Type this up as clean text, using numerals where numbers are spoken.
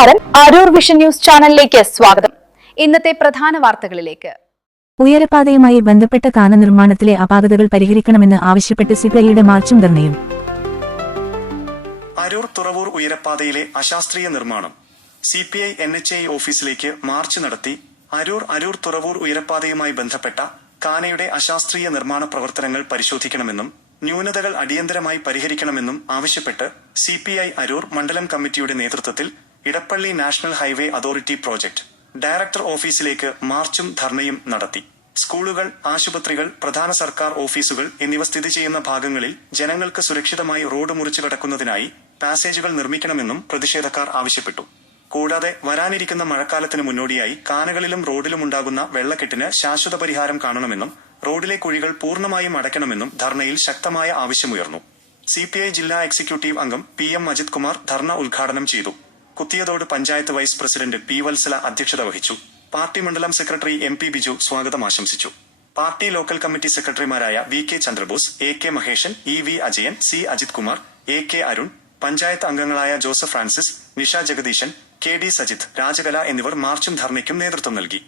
നമസ്കാരം, Aroor vision news ചാനലിലേക്ക് സ്വാഗതം. ഇന്നത്തെ പ്രധാന വാർത്തകളിലേക്ക്. ഉയരപാതയുമായി ബന്ധപ്പെട്ട കാന നിർമ്മാണത്തിലെ അപാകതകൾ പരിഹരിക്കണമെന്ന് ആവശ്യപ്പെട്ട് സിപിഐയുടെ മാർച്ചും ധർണയും. അരൂർ തുറവൂർ ഉയരപാതയിലെ അശാസ്ത്രീയ നിർമ്മാണം. സിപിഐ NHI ഓഫീസിലേക്ക് മാർച്ച് നടത്തി. അരൂർ തുറവൂർ ഉയരപാതയുമായി ബന്ധപ്പെട്ട കാനയുടെ അശാസ്ത്രീയ നിർമ്മാണ പ്രവർത്തനങ്ങൾ പരിശോധിക്കണമെന്നും ന്യൂനതകൾ അടിയന്തരമായി പരിഹരിക്കണമെന്നും ആവശ്യപ്പെട്ട് സിപിഐ അരൂർ മണ്ഡലം കമ്മിറ്റിയുടെ നേതൃത്വത്തിൽ Edappally national highway authority project director ഓഫീസിലേക്ക് മാർച്ചും ധർണയും നടത്തി. സ്കൂളുകൾ, ആശുപത്രികൾ, പ്രധാന സർക്കാർ ഓഫീസുകൾ എന്നിവ സ്ഥിതി ചെയ്യുന്ന ഭാഗങ്ങളിൽ ജനങ്ങൾക്ക് സുരക്ഷിതമായി റോഡ് മുറിച്ചു കടക്കുന്നതിനായി പാസേജുകൾ നിർമ്മിക്കണമെന്നും പ്രതിഷേധക്കാർ ആവശ്യപ്പെട്ടു. കൂടാതെ വരാനിരിക്കുന്ന മഴക്കാലത്തിന് മുന്നോടിയായി കാനകളിലും റോഡിലുമുണ്ടാകുന്ന വെള്ളക്കെട്ടിന് ശാശ്വത പരിഹാരം കാണണമെന്നും റോഡിലെ കുഴികൾ പൂർണ്ണമായും അടയ്ക്കണമെന്നും ധർണയിൽ ശക്തമായ ആവശ്യമുയർന്നു. സിപിഐ ജില്ലാ എക്സിക്യൂട്ടീവ് അംഗം PM അജിത് കുമാർ ധർണ ഉദ്ഘാടനം ചെയ്തു. Kuthiyathode panchayat vice president P Vatsala അധ്യക്ഷത വഹിച്ചു. പാർട്ടി മണ്ഡലം സെക്രട്ടറി MP ബിജു സ്വാഗതം ആശംസിച്ചു. പാർട്ടി ലോക്കൽ കമ്മിറ്റി സെക്രട്ടറിമാരായ VK Chandrabose, AK Maheshan, EV Ajayan, C Ajith Kumar, AK Arun, panchayat അംഗങ്ങളായ ജോസഫ് ഫ്രാൻസിസ്, നിഷ ജഗദീശൻ, KD സജിത്, രാജകല എന്നിവർ മാർച്ചും ധർണയ്ക്കും നേതൃത്വം നൽകി.